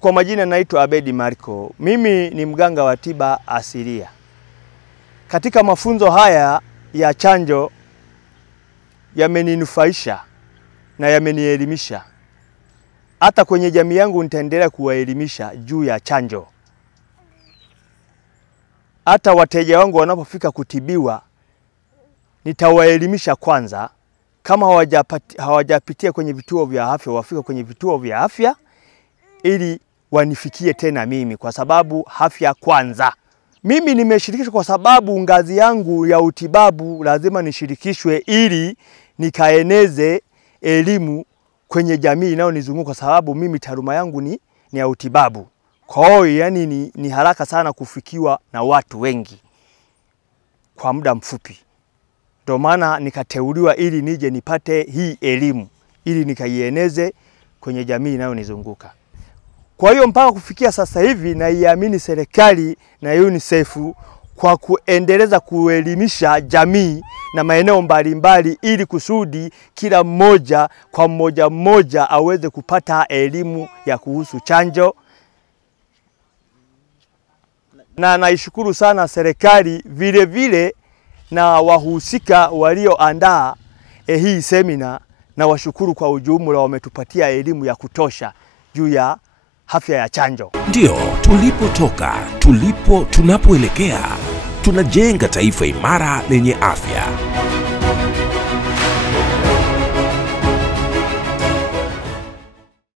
Kwa majina naitwa Abedi Marco. Mimi ni mganga wa tiba asilia. Katika mafunzo haya ya chanjo yameninufaisha na yamenielimisha. Hata kwenye jamii yangu nitaendelea kuwaelimisha juu ya chanjo. Hata wateja wangu wanapofika kutibiwa nitawaelimisha kwanza. Kama hawajapitia kwenye vituo vya afya, wafika kwenye vituo vya afya ili wanifikie tena mimi, kwa sababu afya kwanza. Mimi nimeshirikishwa kwa sababu ngazi yangu ya utibabu lazima nishirikishwe ili nikaeneze elimu kwenye jamii inayonizunguka, kwa sababu mimi taaluma yangu ni ya utibabu. Kwa hiyo yani ni haraka sana kufikiwa na watu wengi kwa muda mfupi. Ndio maana nikateuliwa ili nije nipate hii elimu ili nikaieneze kwenye jamii inayonizunguka. Kwa hiyo mpaka kufikia sasa hivi naiamini serikali na UNICEF kwa kuendeleza kuelimisha jamii na maeneo mbalimbali ili kusudi kila mmoja kwa mmoja aweze kupata elimu ya kuhusu chanjo. Na naishukuru sana serikali vile vile na wahusika walioandaa hii semina, na washukuru kwa ujumla, wametupatia elimu ya kutosha juu ya afya ya chanjo. Ndio tulipotoka, tunapoelekea, tunajenga taifa imara lenye afya.